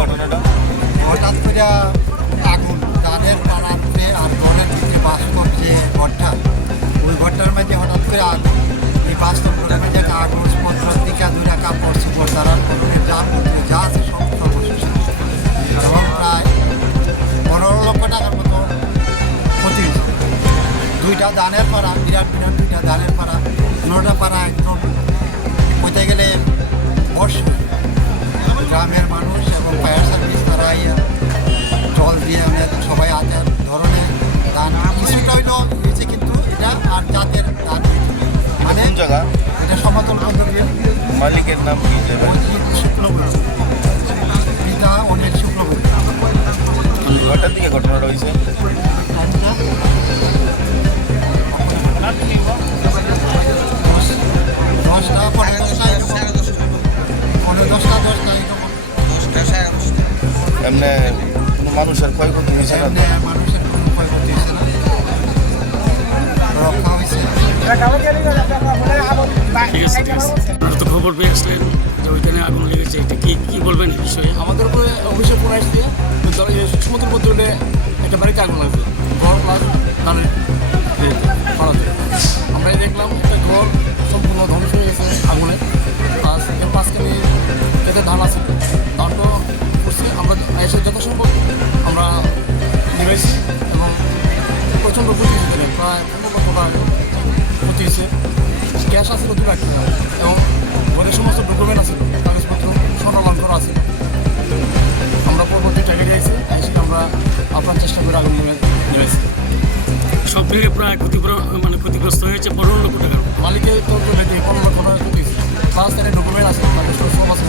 ঘটনাটা। হঠাৎ করে আগুন তাদের পাড়াতে আর ঘরের ভিতরে বাস্তব যে ঘরটা, ওই ঘরটার মধ্যে হঠাৎ করে আগুন। এই বাস্তব ঘরের মধ্যে কাগজপত্র টিকা দুটা কাপড় চোপড় তারা করণের যা করতে যা আছে সব সর্বশেষ। এবং প্রায় পনেরো লক্ষ টাকার মতো ক্ষতি হয়েছে। দুইটা ধানের পাড়া, বিরাট বিরাট দুইটা ধানের পাড়া পনেরোটা পাড়া একদম বলতে গেলে আর জাতের। মানে জায়গা? এটা সমতল পদ্ধতি মালিকের নাম কি শুক্লবুদ্ধি পিতা অনেক শুক্লবুদ্ধি ঘটার দিকে ঘটনাটা হয়েছে। দশটা পনেরো দশটা পনেরো দশটা দশটা এমনি মানুষের ক্ষয়ক্ষতি হয়েছে না? মানুষের ক্ষয়ক্ষতি ঠিক তো খবর পেয়ে যে ওইখানে আগুন লেগেছে। এটা কি কি বলবেন এই বিষয়ে? আমাদের উপরে অফিসে ফোন আসছে তো ধরো এই সমুদ্র একটা বাড়িতে আগুন লাগছে। ঘর প্লাস ধানের আমরা দেখলাম একটা ঘর সম্পূর্ণ ধ্বংস হয়ে গেছে আগুনে। প্লাস এর পাঁচখানি যাতে ধান আছে। ধানটা করছে আমরা এসে যথাসম্ভব আমরা নিবেছি এবং প্রচণ্ড ক্ষতি প্রায় পনেরো লক্ষ টাকা। ক্ষতি হয়েছে ক্যাশ আছে দু লাখ এবং ঘরের সমস্ত ডকুমেন্ট আছে কাগজপত্র সরলন করা আছে। আমরা পরবর্তী টাকা দিয়েছি সেটা আমরা আপনার চেষ্টা করে আগুন নেমেছি সব থেকে প্রায় ক্ষতিপূরণ মানে ক্ষতিগ্রস্ত হয়েছে পনেরো লক্ষ টাকা মালিকের তো পনেরো লক্ষ টাকা ক্ষতি হয়েছে। ফার্স্ট ডকুমেন্ট আছে কাগজপত্র সব আছে।